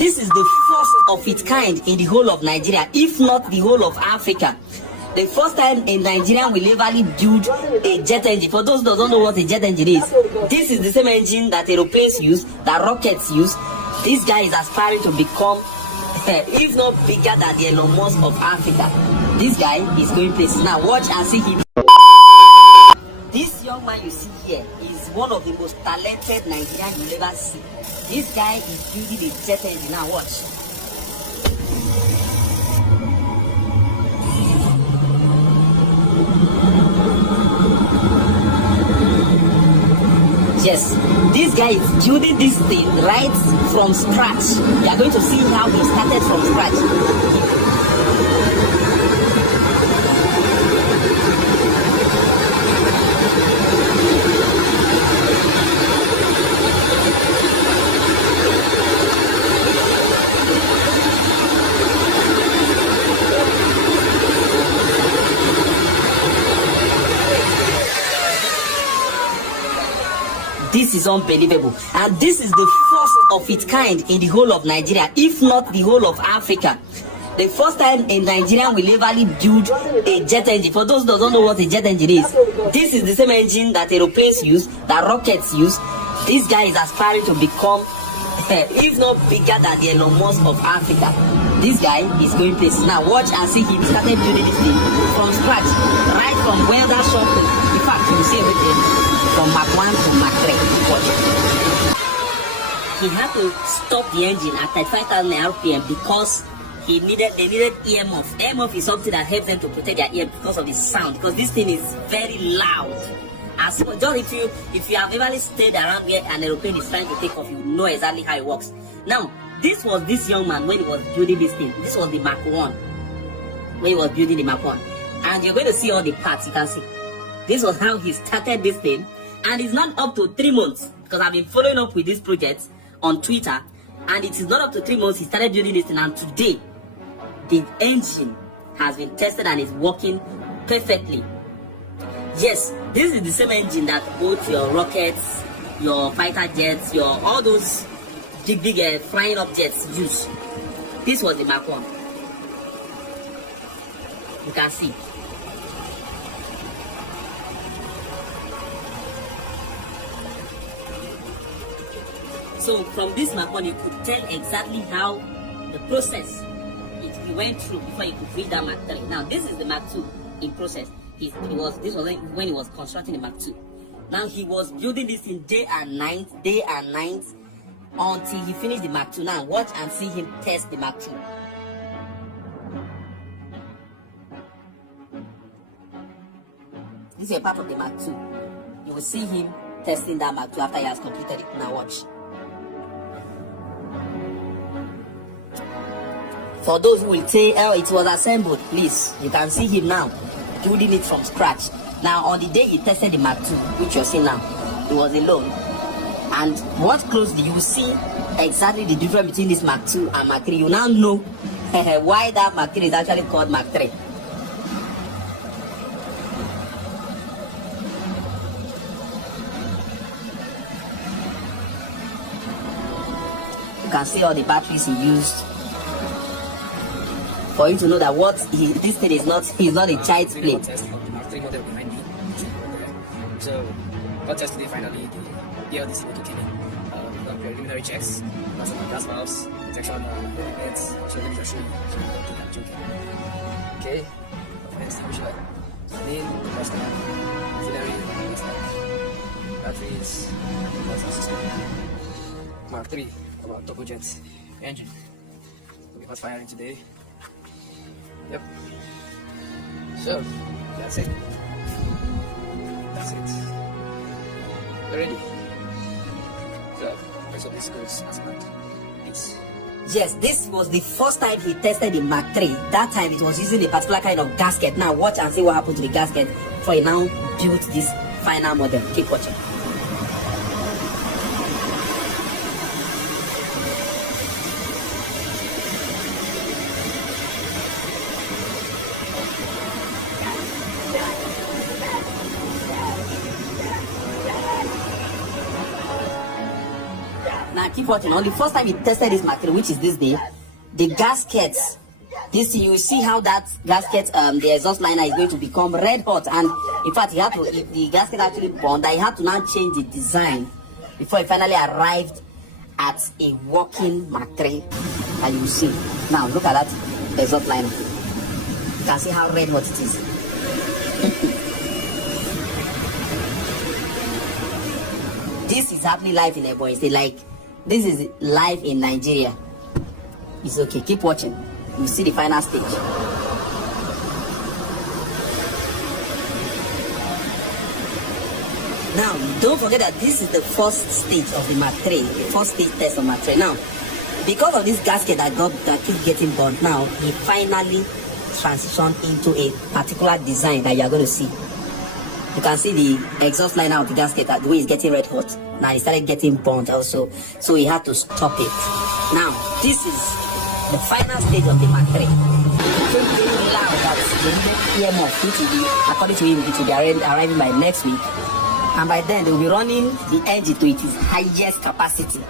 This is the first of its kind in the whole of Nigeria, if not the whole of Africa. The first time in Nigeria will ever build a jet engine. For those who don't know what a jet engine is, this is the same engine that aeroplanes use, that rockets use. This guy is aspiring to become, if not bigger than the Elon Musk of Africa. This guy is going places. Now watch and see him. This young man you see here is one of the most talented Nigerians you'll ever see. This guy is building a jet engine. Now watch. Yes, this guy is building this thing right from scratch. You are going to see how he started from scratch. This is unbelievable, and this is the first of its kind in the whole of Nigeria, if not the whole of Africa. The first time in Nigeria will ever build a jet engine. For those who don't know what a jet engine is, this is the same engine that aeroplanes use, that rockets use. This guy is aspiring to become, if not bigger than the Elon Musk of Africa. This guy is going places. Now watch and see him started building this thing from scratch, right from welder shop. In fact, you see everything. From Mach 1 to Mach 3. He had to stop the engine at 35,000 RPM because they needed EMF. EMF is something that helps them to protect their ear because of the sound, because this thing is very loud. As just if you have ever stayed around where an aeroplane is trying to take off, you know exactly how it works. Now, this was this young man when he was building this thing. This was the Mach 1. When he was building the Mach 1. And you're going to see all the parts, you can see. This was how he started this thing. And it's not up to 3 months, because I've been following up with this project on Twitter, and it is not up to 3 months he started building this thing, and today the engine has been tested and is working perfectly. Yes, this is the same engine that both your rockets, your fighter jets, your all those big flying objects use. This was the Mach 1. You can see. So from this Mach 1, you could tell exactly how the process he went through before he could reach that Mach 3. Now this is the Mach 2 in process. This was when he was constructing the Mach 2. Now he was building this in day and night, until he finished the Mach 2. Now watch and see him test the Mach 2. This is a part of the Mach 2. You will see him testing that Mach 2 after he has completed it. Now watch. For those who will say, oh, it was assembled, please, you can see him now building it from scratch. Now, on the day he tested the Mach 2, which you're seeing now, he was alone. And watch closely, you will see exactly the difference between this Mach 2 and Mach 3. You now know why that Mach 3 is actually called Mach 3. You can see all the batteries he used. For you to know that this thing is not, he's not a child's play. So, got tested finally, the EL distributor came in. Got preliminary checks, got some gas valves, protection heads, so let me just show you. I'm joking. Okay, extinguisher, main, cluster, auxiliary, batteries, cluster system. Mach 3, about turbojet engine. We'll be hot firing today. Yep. So, that's it. That's it. We're ready. So, rest of this goes as planned. Peace. Yes, this was the first time he tested the Mach 3. That time it was using a particular kind of gasket. Now watch and see what happened to the gasket before he now built this final model. Keep watching. keep watching. On the first time he tested this material, which is this day, the gaskets, this you see how that gasket, the exhaust liner is going to become red hot, and in fact, he had to, if the gasket actually burned, he had to now change the design before he finally arrived at a working Mark III. And you see now, look at that exhaust liner. You can see how red hot it is. This is happening live in Ebonyi State. Like, this is live in Nigeria. It's okay. Keep watching. You see the final stage. Now, don't forget that this is the first stage of the Mark III, the first stage test of Mark III. Now, because of this gasket that keeps getting burnt, now he finally transitioned into a particular design that you are going to see. You can see the exhaust liner of the gasket, the way it's getting red hot. Now it started getting burnt also, so he had to stop it. Now, this is the final stage of the Mark III. It became very loud that the needed EMF, which will be, according to him, it will be arriving by next week. And by then, they will be running the engine to its highest capacity.